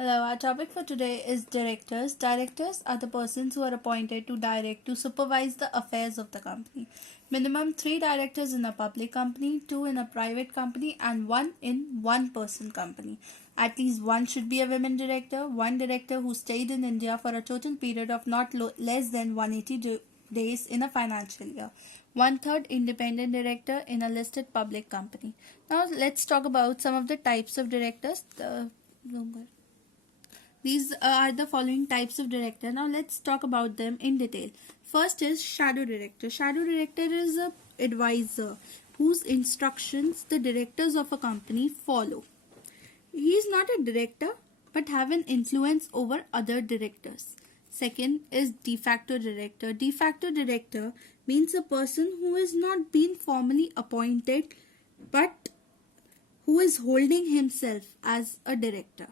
Hello, our topic for today is directors. Directors are the persons who are appointed to direct, to supervise the affairs of the company. Minimum 3 directors in a public company, 2 in a private company, and 1 in one person company. At least one should be a women director, one director who stayed in India for a total period of not less than 180 days in a financial year. One third independent director in a listed public company. Now let's talk about some of the types of directors. These are the following types of director. Now let's talk about them in detail. First is shadow director. Shadow director is a advisor whose instructions the directors of a company follow. He is not a director but have an influence over other directors. Second is de facto director. De facto director means a person who has not been formally appointed but who is holding himself as a director.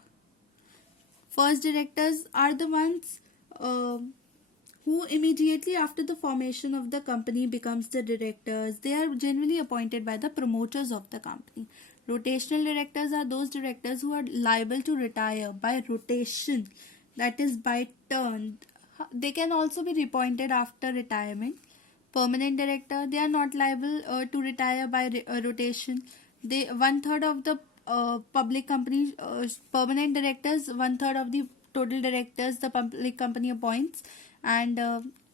First directors are the ones who immediately after the formation of the company becomes the directors. They are generally appointed by the promoters of the company. Rotational directors are those directors who are liable to retire by rotation, that is by turn. They can also be reappointed after retirement. Permanent director, they are not liable to retire by rotation. They one third of the public company permanent directors, one third of the total directors the public company appoints, and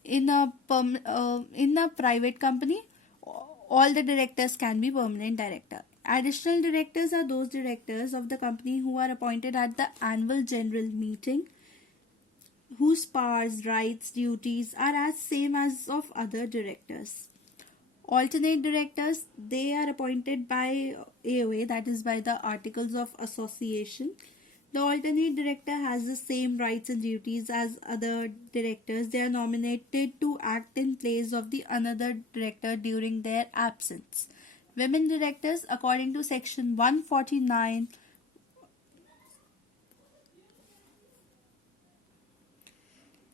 in a private company, all the directors can be permanent director. Additional directors are those directors of the company who are appointed at the annual general meeting, whose powers, rights, duties are as same as of other directors. Alternate directors, they are appointed by AOA, that is by the Articles of Association. The alternate director has the same rights and duties as other directors. They are nominated to act in place of the another director during their absence. Women directors, according to section 149,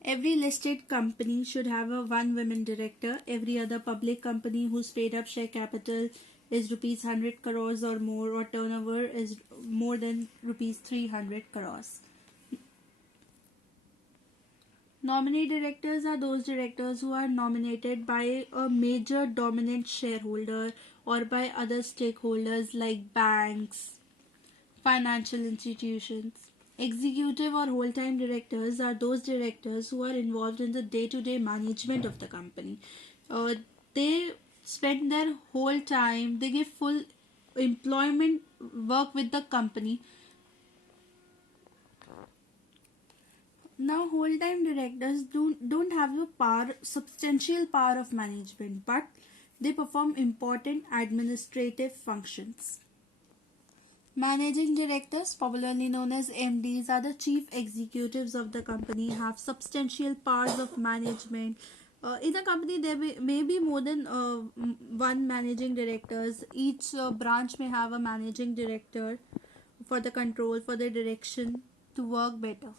every listed company should have a one women director. Every other public company whose paid up share capital is rupees 100 crores or more, or turnover is more than rupees 300 crores. Nominee directors are those directors who are nominated by a major dominant shareholder or by other stakeholders like banks, financial institutions. Executive or whole-time directors are those directors who are involved in the day-to-day management of the company. They spend their whole time, they give full employment work with the company. Now, whole-time directors don't have the substantial power of management, but they perform important administrative functions. Managing directors, popularly known as MDs, are the chief executives of the company, have substantial powers of management. In a company, there may be more than one managing directors. Each branch may have a managing director for the control, for the direction to work better.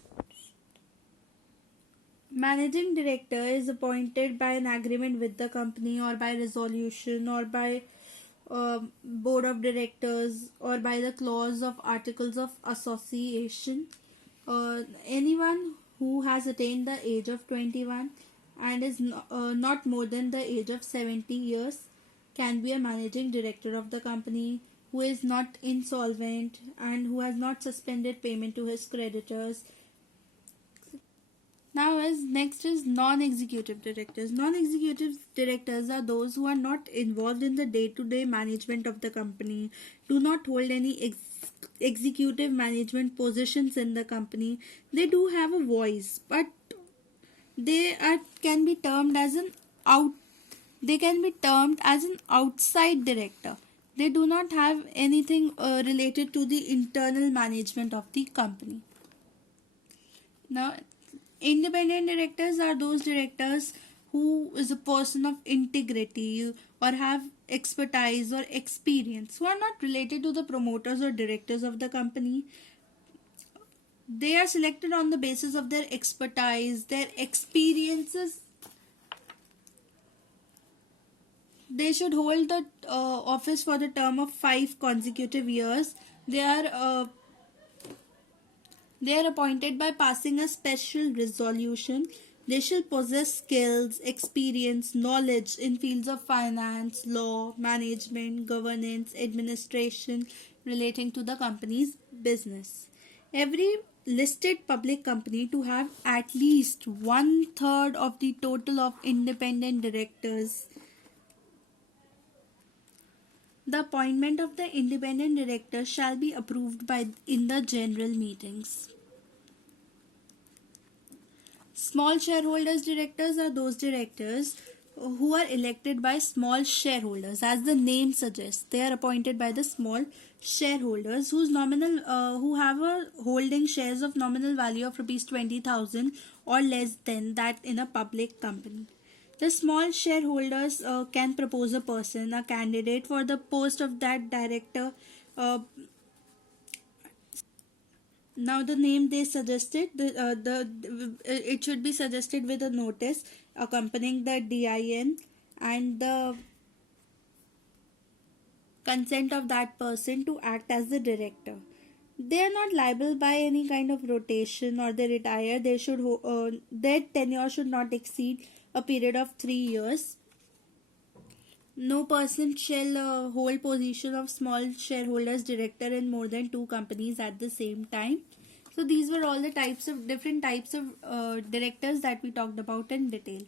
Managing director is appointed by an agreement with the company or by resolution or by board of directors or by the clause of articles of association. Anyone who has attained the age of 21 and is not more than the age of 70 years can be a managing director of the company, who is not insolvent and who has not suspended payment to his creditors. Now, as next is non-executive directors. Non-executive directors are those who are not involved in the day-to-day management of the company, do not hold any executive management positions in the company. They do have a voice, but they can be termed as an out. They can be termed as an outside director. They do not have anything related to the internal management of the company. Now, independent directors are those directors who is a person of integrity or have expertise or experience, who are not related to the promoters or directors of the company. They are selected on the basis of their expertise, their experiences. They should hold the office for the term of 5 consecutive years. They are They are appointed by passing a special resolution. They shall possess skills, experience, knowledge in fields of finance, law, management, governance, administration relating to the company's business. Every listed public company to have at least one third of the total of independent directors. The appointment of the independent director shall be approved by in the general meetings. Small shareholders directors are those directors who are elected by small shareholders. As the name suggests, they are appointed by the small shareholders whose nominal who have a holding shares of nominal value of rupees 20,000 or less than that in a public company. The small shareholders can propose a person, a candidate for the post of that director. Now the name they suggested, it should be suggested with a notice accompanying the DIN and the consent of that person to act as the director. They are not liable by any kind of rotation or they retire. Their tenure should not exceed a period of 3 years. No person shall hold position of small shareholders director in more than two companies at the same time. So these were all the different types of directors that we talked about in detail.